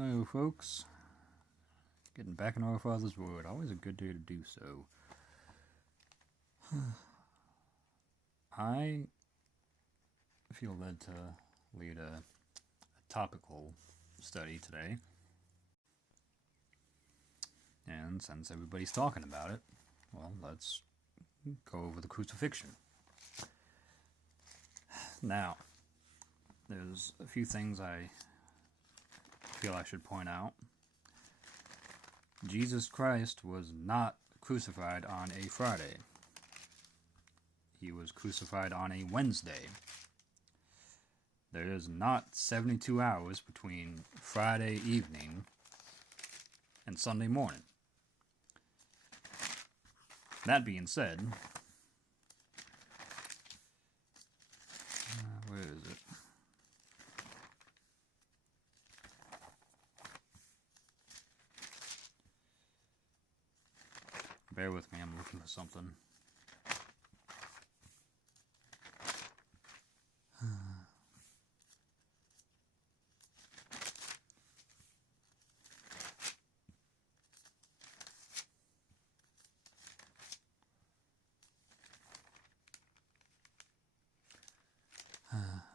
Hello, folks. Getting back into our Father's Word. Always a good day to do so. I feel led to lead a topical study today. And since everybody's talking about it, well, let's go over the crucifixion. Now, there's a few things I feel I should point out. Jesus Christ was not crucified on a Friday. He was crucified on a Wednesday. There is not 72 hours between Friday evening and Sunday morning. That being said, where is it? Bear with me, I'm looking for something.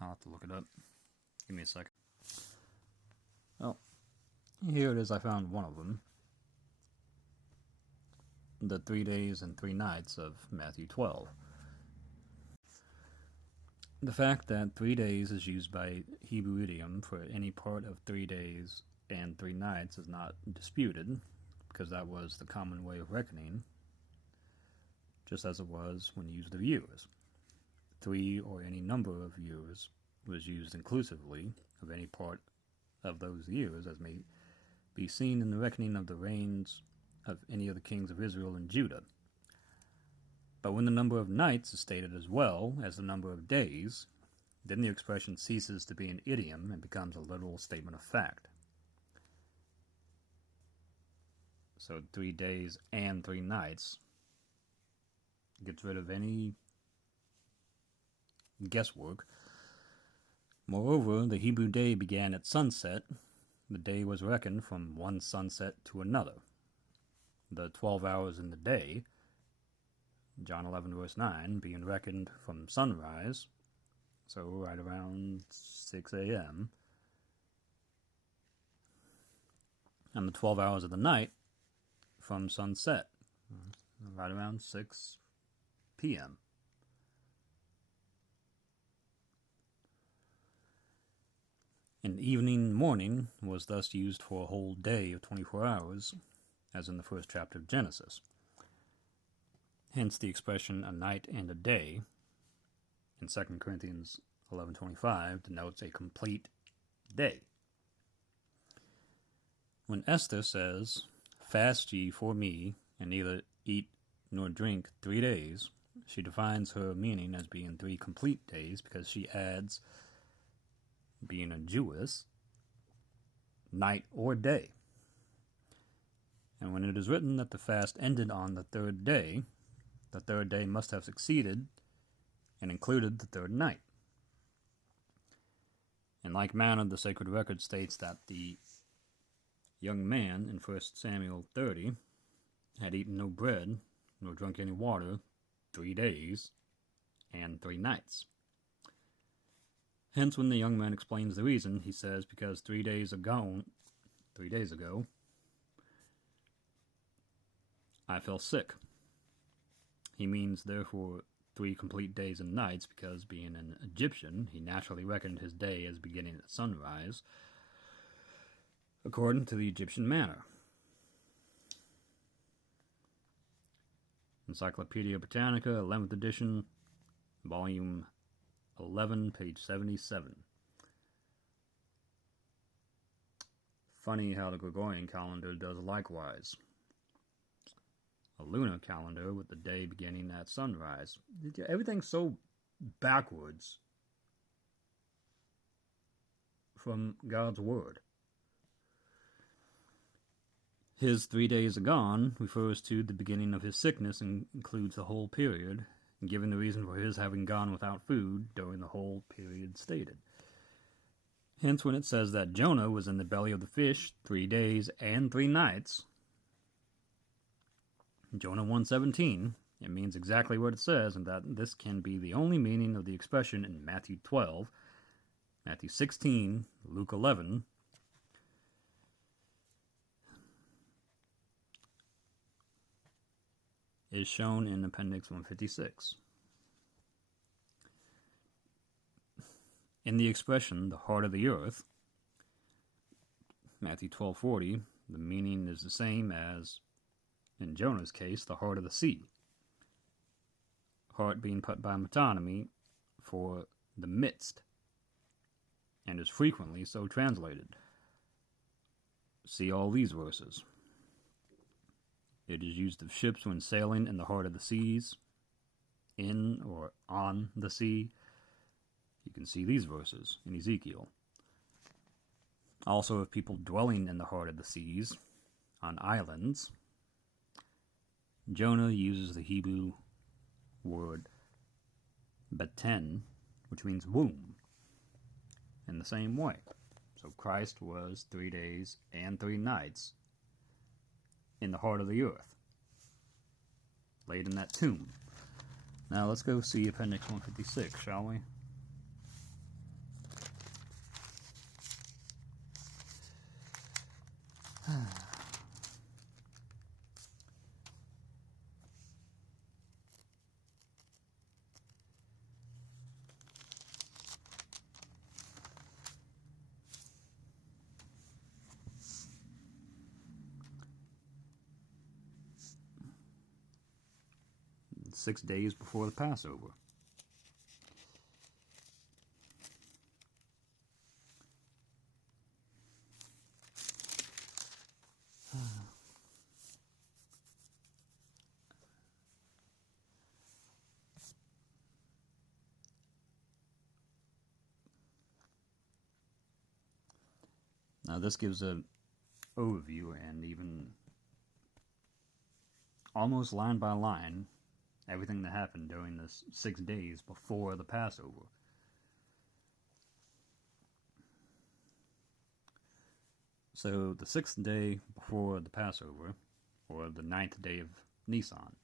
I'll have to look it up. Give me a second. Oh, here it is. I found one of them. The 3 days and 3 nights of Matthew 12. The fact that 3 days is used by Hebrew idiom for any part of 3 days and 3 nights is not disputed, because that was the common way of reckoning, just as it was when used of years. 3 or any number of years was used inclusively of any part of those years, as may be seen in the reckoning of the reigns of any of the kings of Israel and Judah. But when the number of nights is stated as well as the number of days, then the expression ceases to be an idiom and becomes a literal statement of fact. So 3 days and 3 nights gets rid of any guesswork. Moreover, the Hebrew day began at sunset. The day was reckoned from one sunset to another. The 12 hours in the day, John 11 verse 9, being reckoned from sunrise, so right around 6 a.m., and the 12 hours of the night from sunset, right around 6 p.m. An evening morning was thus used for a whole day of 24 hours, as in the first chapter of Genesis. Hence the expression a night and a day in 2 Corinthians 11:25 denotes a complete day. When Esther says, "Fast ye for me, and neither eat nor drink 3 days," she defines her meaning as being 3 complete days, because she adds, being a Jewess, night or day. And when it is written that the fast ended on the 3rd day, the 3rd day must have succeeded and included the 3rd night. In like manner, the sacred record states that the young man in 1 Samuel 30 had eaten no bread nor drunk any water 3 days and 3 nights. Hence, when the young man explains the reason, he says, because 3 days ago, I fell sick. He means, therefore, 3 complete days and nights, because being an Egyptian, he naturally reckoned his day as beginning at sunrise, according to the Egyptian manner. Encyclopedia Britannica, 11th edition, volume 11, page 77. Funny how the Gregorian calendar does likewise. A lunar calendar with the day beginning at sunrise. Everything's so backwards from God's Word. His 3 days agone refers to the beginning of his sickness and includes the whole period, and giving the reason for his having gone without food during the whole period stated. Hence, when it says that Jonah was in the belly of the fish 3 days and 3 nights, Jonah 1:17, it means exactly what it says, and that this can be the only meaning of the expression in Matthew 12, Matthew 16, Luke 11, is shown in Appendix 156. In the expression, the heart of the earth, Matthew 12:40, the meaning is the same as, in Jonah's case, the heart of the sea. Heart being put by metonymy for the midst, and is frequently so translated. See all these verses. It is used of ships when sailing in the heart of the seas, in or on the sea. You can see these verses in Ezekiel. Also of people dwelling in the heart of the seas, on islands. Jonah uses the Hebrew word beten, which means womb, in the same way. So Christ was 3 days and 3 nights in the heart of the earth, laid in that tomb. Now let's go see Appendix 156, shall we? Six days before the Passover. Now this gives an overview and even almost line by line everything that happened during this 6 days before the Passover. So the 6th day before the Passover, or the 9th day of Nisan,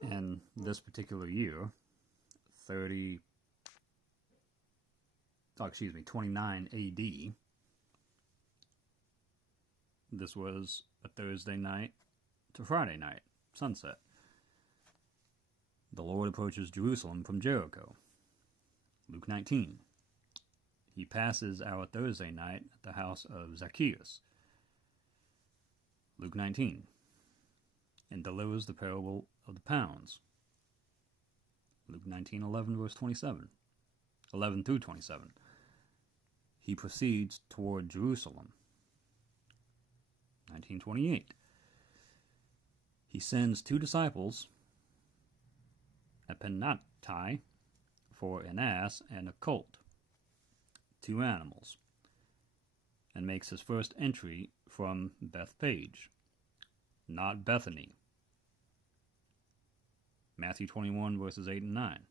and this particular year, 29 AD, this was a Thursday night to Friday night, sunset. The Lord approaches Jerusalem from Jericho. Luke 19. He passes our Thursday night at the house of Zacchaeus. Luke 19. And delivers the parable of the pounds. Luke 19:11, verse 27. 11 through 27. He proceeds toward Jerusalem. 19:28. He sends 2 disciples, epennatai, for an ass and a colt, 2 animals, and makes his first entry from Bethpage, not Bethany. Matthew 21, verses 8 and 9.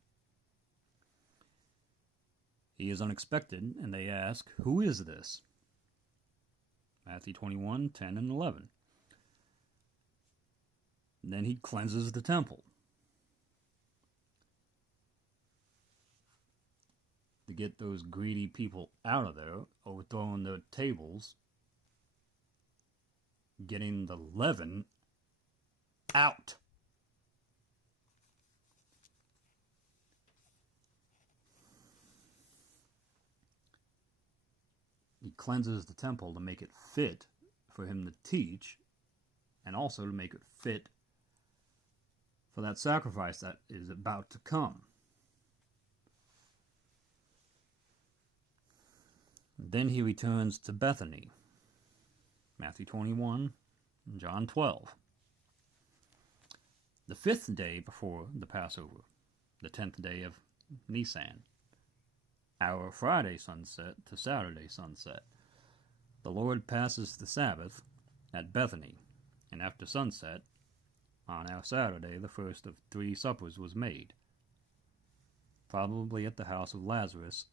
He is unexpected, and they ask, "Who is this?" Matthew 21, 10 and 11. And then he cleanses the temple. To get those greedy people out of there, overthrowing their tables, getting the leaven out. He cleanses the temple to make it fit for him to teach, and also to make it fit for that sacrifice that is about to come. Then he returns to Bethany, Matthew 21, and John 12. The 5th day before the Passover, the 10th day of Nisan, our Friday sunset to Saturday sunset, the Lord passes the Sabbath at Bethany, and after sunset, on our Saturday, the first of 3 suppers was made. probably at the house of Lazarus,